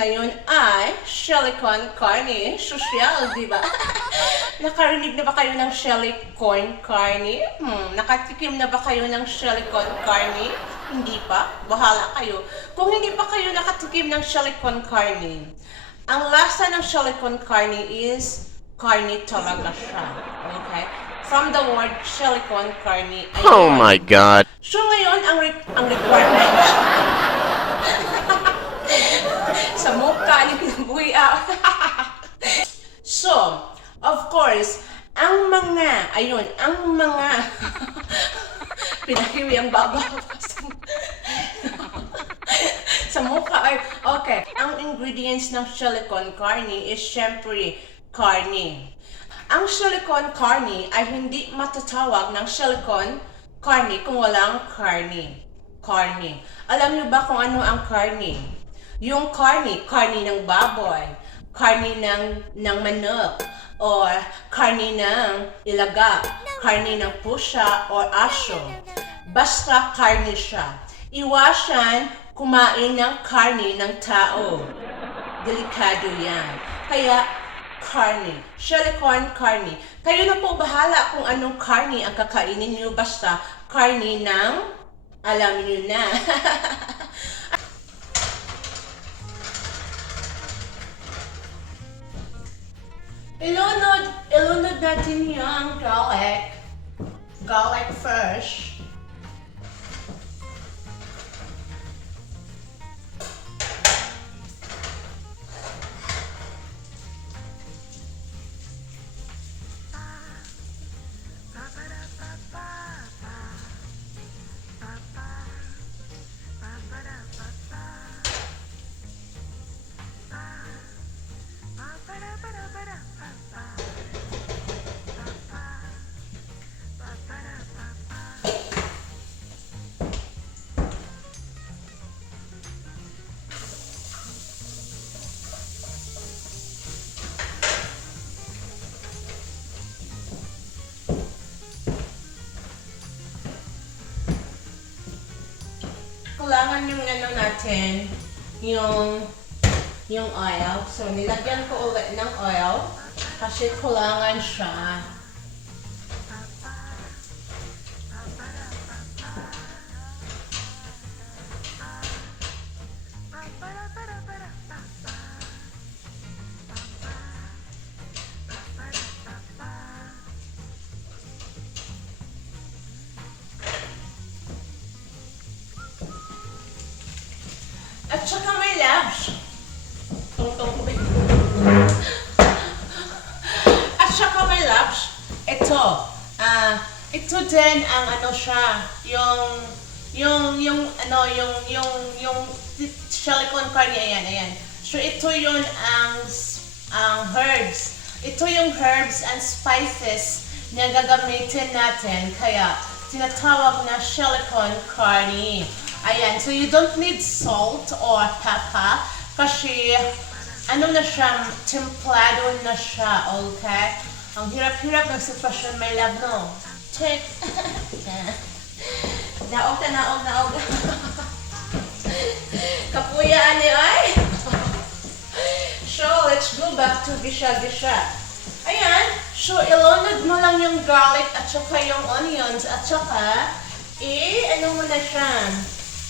ngayon ay Chilli con Carne. Social, di ba? Nakarinig na ba kayo ng Chilli con Carne? Nakatikim na ba kayo ng Chilli con Carne? Hindi pa? Bahala kayo. Kung hindi pa kayo nakatikim ng Chilli con Carne, ang lasa ng Chilli con Carne is carne talaga siya. Okay? From the word Chilli con Carne. Oh my God. So ngayon, ang requirement sa mukha ni Pinabuhi. So, of course, ang mga pinahiwi ang baba sa mukha ay, okay, ang ingredients ng Chilli con Carne is syempre carne. Ang Chilli con Carne ay hindi matatawag ng Chilli con Carne kung walang carne. Carne. Alam niyo ba kung ano ang carne? Yung carne ng baboy, carne ng manok, or carne ng ilaga, carne ng pusa or aso. Basta carne siya. Iwasan kumain ng carne ng tao. Delikado yan. Kaya, carne. Chilli con Carne. Kayo na po bahala kung anong carne ang kakainin niyo, basta carne ng alam niyo na. Ilunod natin yung garlic first. Kailangan yung ano natin, yung oil. So, nilagyan ko ulit ng oil kasi kailangan siya. At saka may labs. Tungtong ko ba yun? At saka may labs. Ito din ang ano siya, yung Chilli con Carne, ayan. So ito yun ang herbs. Ito yung herbs and spices na gagamitin natin, kaya tinatawag na Chilli con Carne. Ayan, so you don't need salt or pepper kasi ano na siya, templado na siya, okay? Ang hirap-hirap ng sitwasyon, my love, no? Check. Naog. Kapuyaan niyo ay. So, let's go back to gisha. Ayan, so ilunod mo lang yung garlic at saka yung onions at saka ano mo na siya.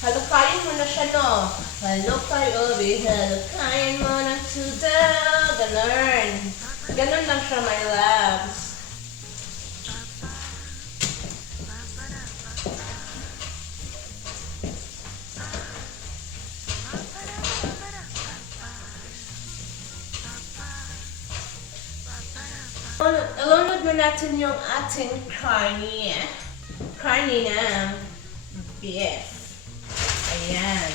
Halukayin mo na siya, no? Halukayin mo na to the ganun. Ganun lang siya, my loves. Ilunod na natin yung ating carne. Carne ng beef. Ayan.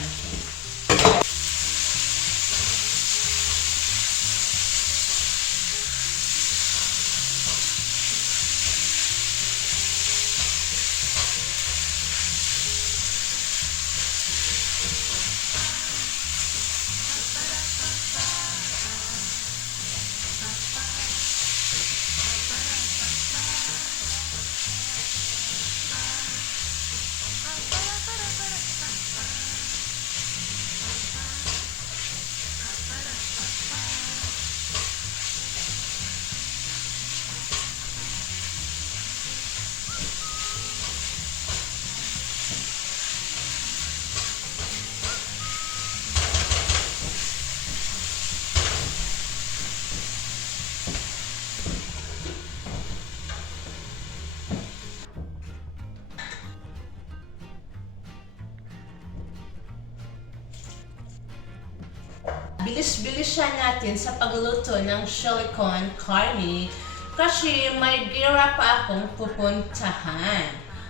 bilis-bilisan natin sa pagluto ng silicone carne kasi may gira pa akong pupuntahan.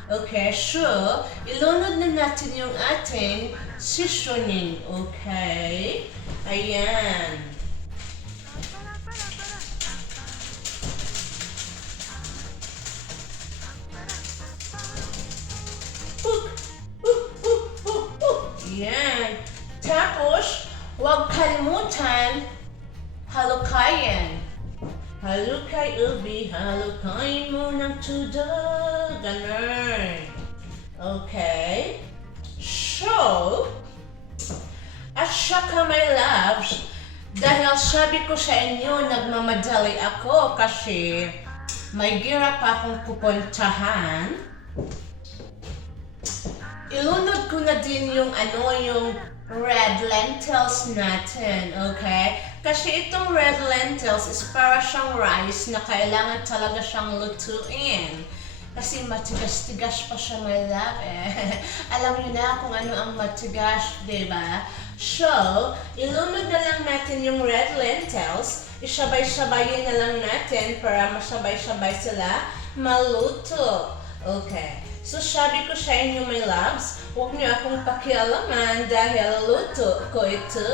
Okay, so ilunod na natin yung ating seasoning. Okay, ayan. Yan. Tapos, huwag kalimutan, halukayin. Halukay ubi, halukayin mo ng tudo. Ganun. Okay? So, at saka my loves, dahil sabi ko sa inyo, nagmamadali ako kasi may gira pa akong pupuntahan. Ilunod ko na din yung yung red lentils natin, okay? Kasi itong red lentils is para siyang rice na kailangan talaga siyang lutuin. Kasi matigas-tigas pa siya, my love, eh. Alam niyo na kung ano ang matigas, diba? So, ilunod na lang natin yung red lentils. Isabay-sabayin na lang natin para masabay-sabay sila maluto. Okay. So, sabi ko sa inyo, my loves, huwag niyo akong pakialaman dahil luto ko ito.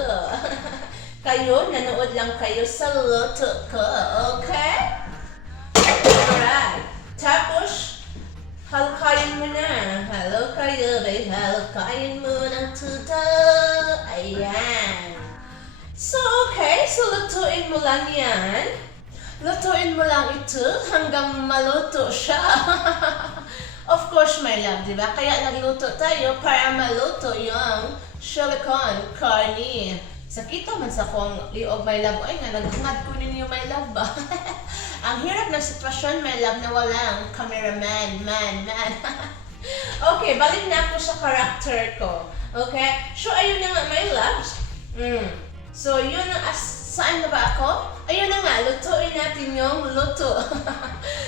Kayo, nanood lang kayo sa luto ko, okay? Alright. Tapos, halukayin mo na. Halukayin mo ng tuto. Ayan. So, okay. So, lutuin mo lang yan. Lutuin mo lang ito hanggang maluto siya. Of course, my love, di ba? Kaya nagluto tayo para maluto yung silicone carne. Sakita man sa kong liog, my love. Ay nga, naghangad ko ninyo, my love ba? Ang hirap ng sitwasyon, my love, na walang cameraman, man. Okay, balik na ako sa character ko. Okay? So, ayun na nga, my loves. So, yun na, saan na ba ako? Ayun na nga, lutuin natin yung luto.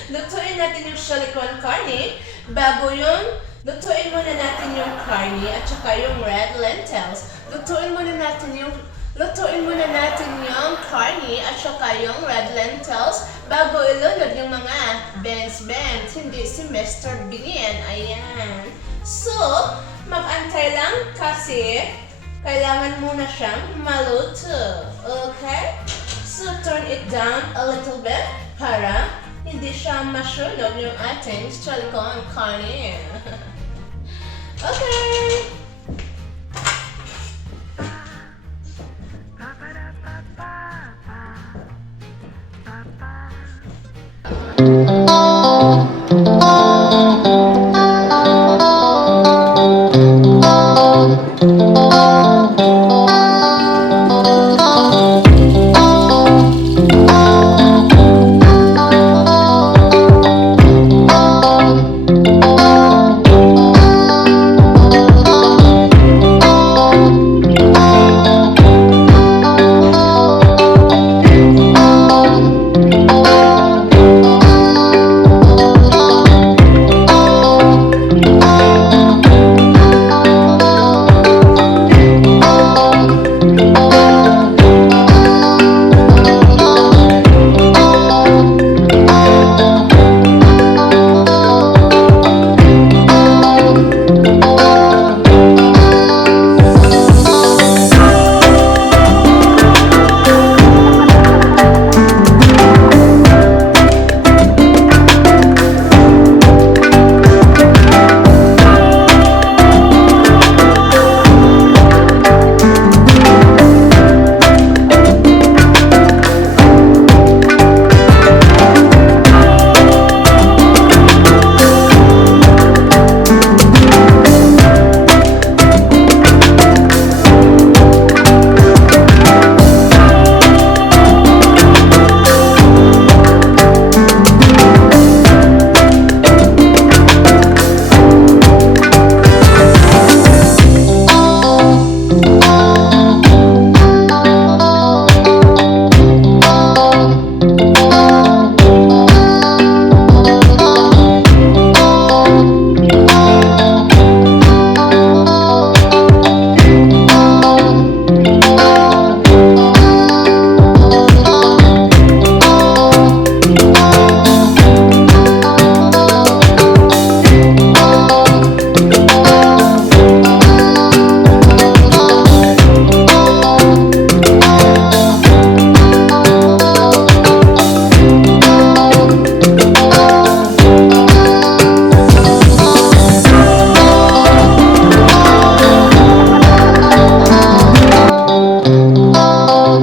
Lutuin natin yung silicone carne. Bago yun, lutuin muna natin yung carne at saka yung red lentils. Lutuin muna natin yung carne at saka yung red lentils bago ilunod yung mga beans. Hindi si Mr. Bean. Ayan. So, mag-antay lang kasi kailangan muna siyang maluto. Okay? So, turn it down a little bit para hindi siya masunog yung ating silicone carne. Okay!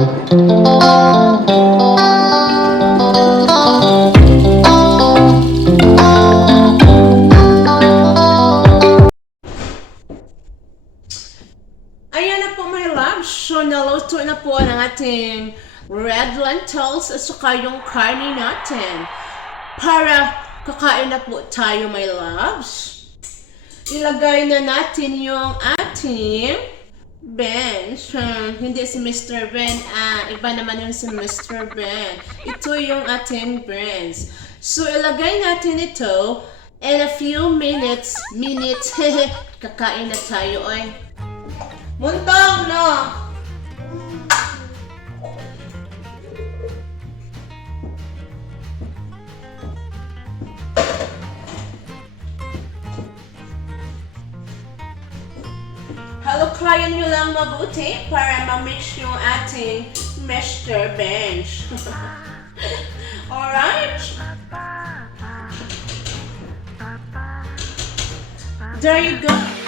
Ayan na po my loves. So naluto na po ang ating red lentils at saka yung carne natin. Para kakain na po tayo my loves. Ilagay na natin yung ating bench. Hindi si Mr. Ben. Iba naman yung si Mr. Ben. Ito yung ating bench. So ilagay natin ito. In a few minutes. Kakain na tayo oy. Muntong no! Halukayan nyo lang mabuti para ma-mix yung ating Mr. Bench. Alright? There you go.